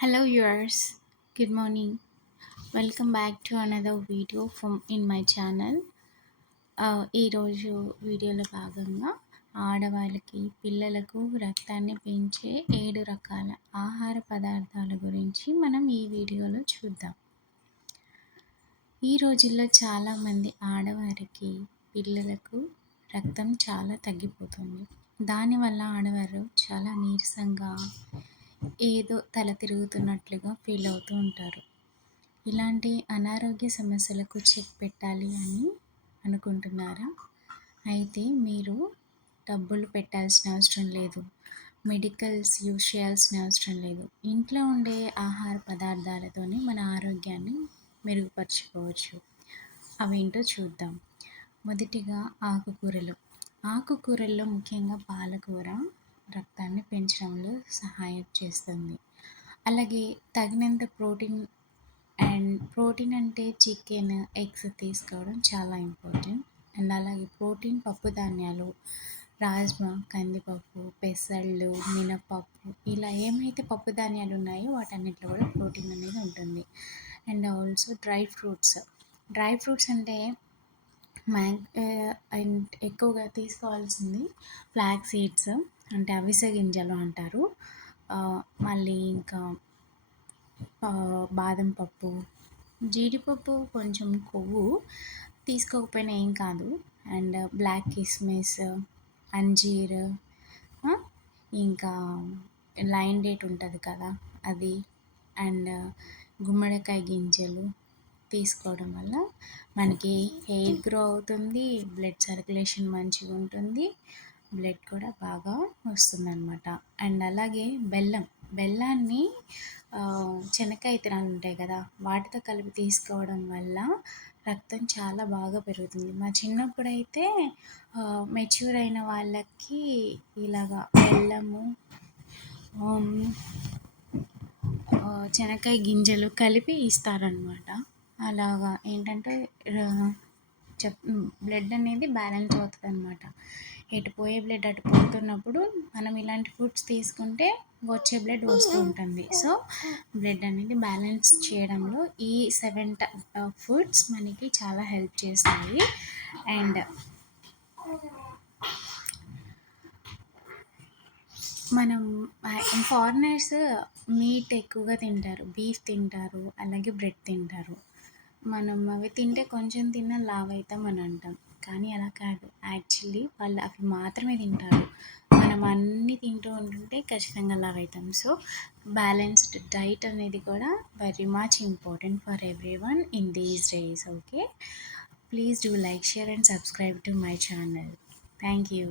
Hello viewers, good morning. Welcome back to another video from in my channel. ఈరోజు వీడియోలో భాగంగా ఆడవాళ్ళకి పిల్లలకు రక్తాన్ని పెంచే 7 రకాల ఆహార పదార్థాల గురించి మనం ఈ వీడియోలో చూద్దాం. ఈ రోజుల్లో చాలామంది ఆడవారికి పిల్లలకు రక్తం చాలా తగ్గిపోతుంది. దానివల్ల ఆడవారు చాలా నీరసంగా ఏదో తల తిరుగుతున్నట్లుగా ఫీల్ అవుతూ ఉంటారు. ఇలాంటి అనారోగ్య సమస్యలకు చెక్ పెట్టాలి అని అనుకుంటున్నారా? అయితే మీరు డబ్బులు పెట్టాల్సిన అవసరం లేదు. మెడికల్స్ యూజ్ చేయాల్సిన అవసరం లేదు. ఇంట్లో ఉండే ఆహార పదార్థాలతోనే మన ఆరోగ్యాన్ని మెరుగుపరుచుకోవచ్చు. అవేంటో చూద్దాం. మొదటిగా ఆకుకూరలు. ఆకుకూరల్లో ముఖ్యంగా పాలకూర రక్తాన్ని పెంచడంలో సహాయం చేస్తుంది. అలాగే తగినంత ప్రోటీన్ అంటే చికెన్, ఎగ్స్ తీసుకోవడం చాలా ఇంపార్టెంట్. అండ్ అలాగే ప్రోటీన్ పప్పు ధాన్యాలు, రాజ్మా, కందిపప్పు, పెసళ్ళు, మినపప్పు ఇలా ఏమైతే పప్పు ధాన్యాలు ఉన్నాయో వాటన్నిటిలో కూడా ప్రోటీన్ అనేది ఉంటుంది. అండ్ ఆల్సో డ్రై ఫ్రూట్స్ అంటే అండ్ ఎక్కువగా తీసుకోవాల్సింది ఫ్లాక్స్ సీడ్స్ అంటే అవిసె గింజలు అంటారు. మళ్ళీ ఇంకా బాదం పప్పు, జీడిపప్పు కొంచెం కొవ్వు, తీసుకోకపోయినా ఏం కాదు. అండ్ బ్లాక్ కిస్మిస్, అంజీర్, ఇంకా లైన్ డేట్ ఉంటుంది కదా అది, అండ్ గుమ్మడికాయ గింజలు తీసుకోవడం వల్ల మనకి హెయిర్ గ్రో అవుతుంది, బ్లడ్ సర్క్యులేషన్ మంచిగా ఉంటుంది, బ్లడ్ కూడా బాగా వస్తుందన్నమాట. అండ్ అలాగే బెల్లాన్ని శనక్కాయ విత్తనాలు ఉంటాయి కదా వాటితో కలిపి తీసుకోవడం వల్ల రక్తం చాలా బాగా పెరుగుతుంది. మా చిన్నప్పుడైతే మెచ్యూర్ అయిన వాళ్ళకి ఇలాగా బెల్లము, శనక్కాయ గింజలు కలిపి ఇస్తారనమాట. అలాగా ఏంటంటే బ్లడ్ అనేది బ్యాలెన్స్ అవుతుంది అనమాట. ఎటు పోయే బ్లడ్ అటు పోతున్నప్పుడు మనం ఇలాంటి ఫుడ్స్ తీసుకుంటే వచ్చే బ్లడ్ వస్తూ ఉంటుంది. సో బ్లడ్ అనేది బ్యాలెన్స్ చేయడంలో ఈ 7 ఫుడ్స్ మనకి చాలా హెల్ప్ చేస్తాయి. అండ్ మనం ఫారినర్స్ మీట్ ఎక్కువగా తింటారు, బీఫ్ తింటారు, అలాగే బ్రెడ్ తింటారు. మనం అవి తింటే కొంచెం తిన్నా లావు అవుతామని అంటాం, కానీ అలా కాదు. యాక్చువల్లీ వాళ్ళు అవి మాత్రమే తింటారు. మనం అన్నీ తింటూ ఉంటుంటే ఖచ్చితంగా లావు అవుతాం. సో బ్యాలెన్స్డ్ డైట్ అనేది కూడా very much important for every one in these days. Okay, please do like, share and subscribe to my channel. Thank you.